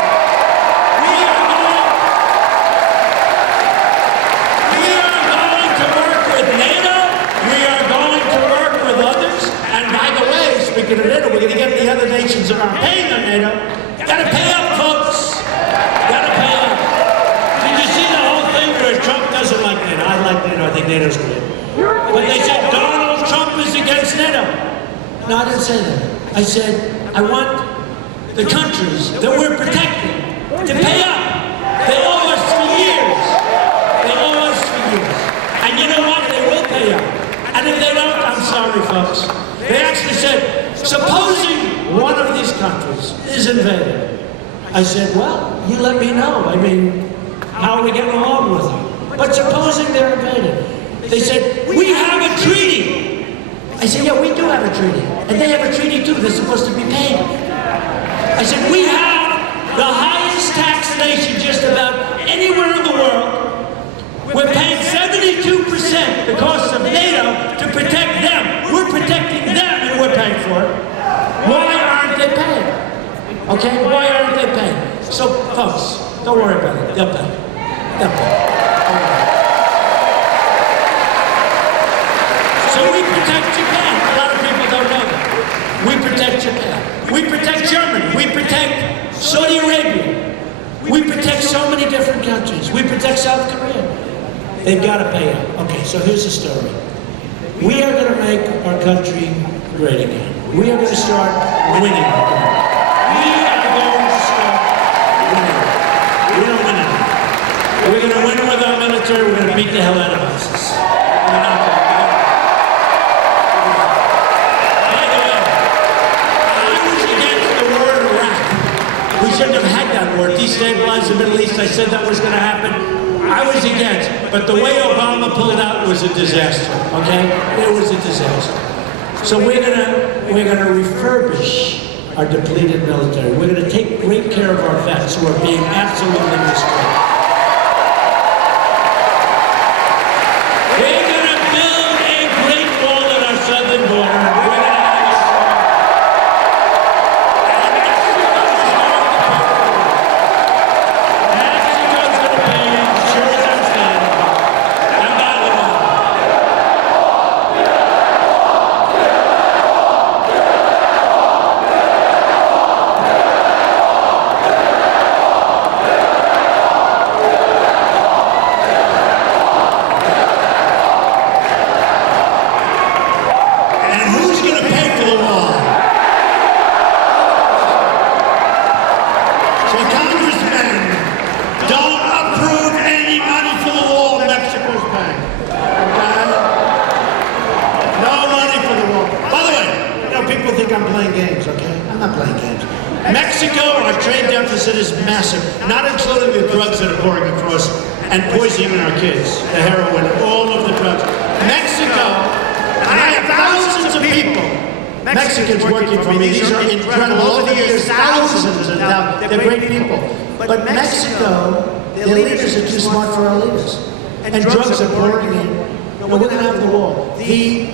We are going to work with NATO. We are going to work with others. And by the way, speaking of NATO, we're going to get the other nations that aren't paying on NATO. You got to pay up, folks. Got to pay up. Did you see the whole thing where Trump doesn't like NATO? I like NATO. I think NATO's great. But they said Donald Trump is against NATO. No, I didn't say that. I said I want the countries that we're protecting to pay up. They owe us for years. They owe us for years. And you know what? They will pay up. And if they don't, I'm sorry, folks. They actually said, supposing one of these countries is invaded. I said, well, you let me know. I mean, how are we getting along with them? But supposing they're invaded. They said, we have a treaty. I said, yeah, we do have a treaty. And they have a treaty too. They're supposed to be paid. I said, we have the highest tax nation just about anywhere in the world. We're paying 72% the cost of NATO to protect them. We're protecting them and we're paying for it. Why aren't they paying? Okay, why aren't they paying? So, folks, don't worry about it. They'll pay. They'll pay. So we protect Japan. A lot of people don't know that. We protect Japan. We protect Germany. We protect Saudi Arabia. We protect so many different countries. We protect South Korea. They've got to pay up. Okay, so here's the story. We are going to make our country great again. We are going to start winning again. We are going to start winning. We don't win it. We're going to win with our military. We're going to beat the hell out of ISIS. By the way, I was against the word Iraq. We shouldn't have had that word. Destabilize the Middle East. I said that was going to happen. I was against, but the way Obama pulled it out was a disaster, okay? It was a disaster. So we're gonna refurbish our depleted military. We're gonna take great care of our vets who are being absolutely destroyed. We're gonna build a great wall at our southern border. We're gonna have a Mexico's gonna pay. Mexico, our trade deficit is massive, not including the drugs that are pouring across and poisoning our kids, the heroin, all of the drugs. Mexico, and I have thousands of people, Mexicans working for me. These are incredible. Over the years, thousands, and now they're great people. But Mexico, their leaders are too smart for our leaders. And drugs are pouring in. No, we're going to have the wall. The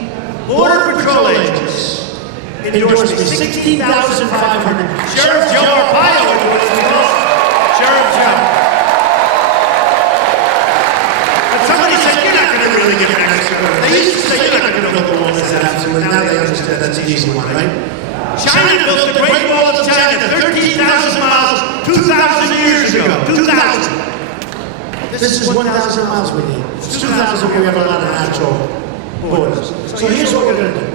Border Patrol agents endorsed me, 16,500. Sheriff Joe Arpaio endorsed me. Sheriff Joe. really get Mexico. They used to say, you're not going to build the wall. I said, absolutely. Now they understand that's the easy one, right? China built the Great Wall of China, 13,000 miles, 2,000 years ago. 2,000. This is 1,000 miles we need. It's 2,000 we have a lot of natural borders. So here's what we're going to do.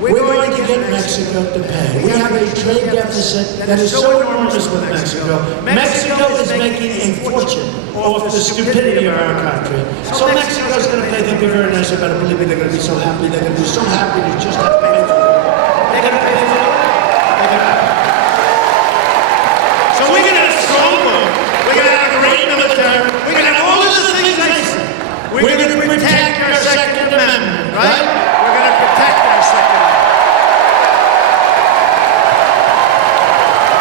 We're going to get Mexico to pay. We have a trade deficit that is so enormous with Mexico. Mexico is making a fortune off the stupidity of our country. So Mexico's going to pay. They'll be very nice about it. Believe me, they're going to be so happy. They're going to be so happy to just have to pay for it. They're going to pay for it. So we're going to have a strong move. We're going to have a great military. We're going to have all of the things I said. We're going to protect our Second Amendment, right? We're going to protect our Second Amendment.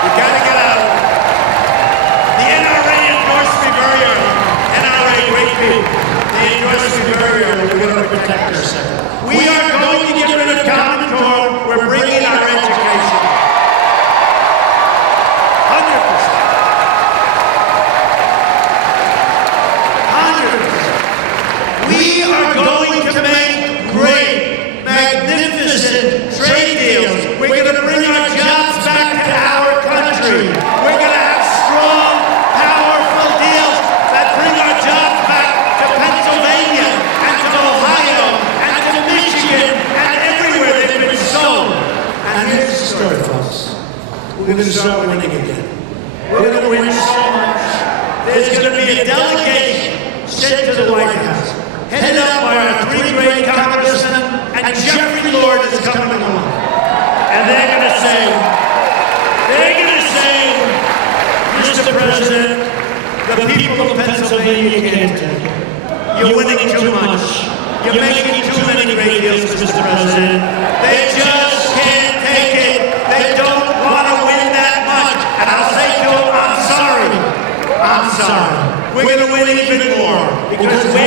We got to get out of it. The NRA endorsed me very early. NRA, great people. They endorsed me very early. We're going to protect our Second. We are going to get rid of Common Core. We're bringing our education. 100%. 100%. We are going to make great, magnificent trade deals. We're going to bring our jobs back to our country. We're going to have strong, powerful deals that bring our jobs back to Pennsylvania and to Ohio and to Michigan and everywhere they've been sold. And here's the story, folks. We're going to start winning again. We're going to win so much. There's going to be a delegation sent to the White House, headed up by our three great congressmen, and Jeffrey Lord is coming along. And they're going to say, Mr. President, the people of Pennsylvania can't take it. You're winning too much. You're making too many great deals, Mr. President. They just can't take it. They don't want to win that much. And I'll say to them, I'm sorry. I'm sorry. We're going to win even more because we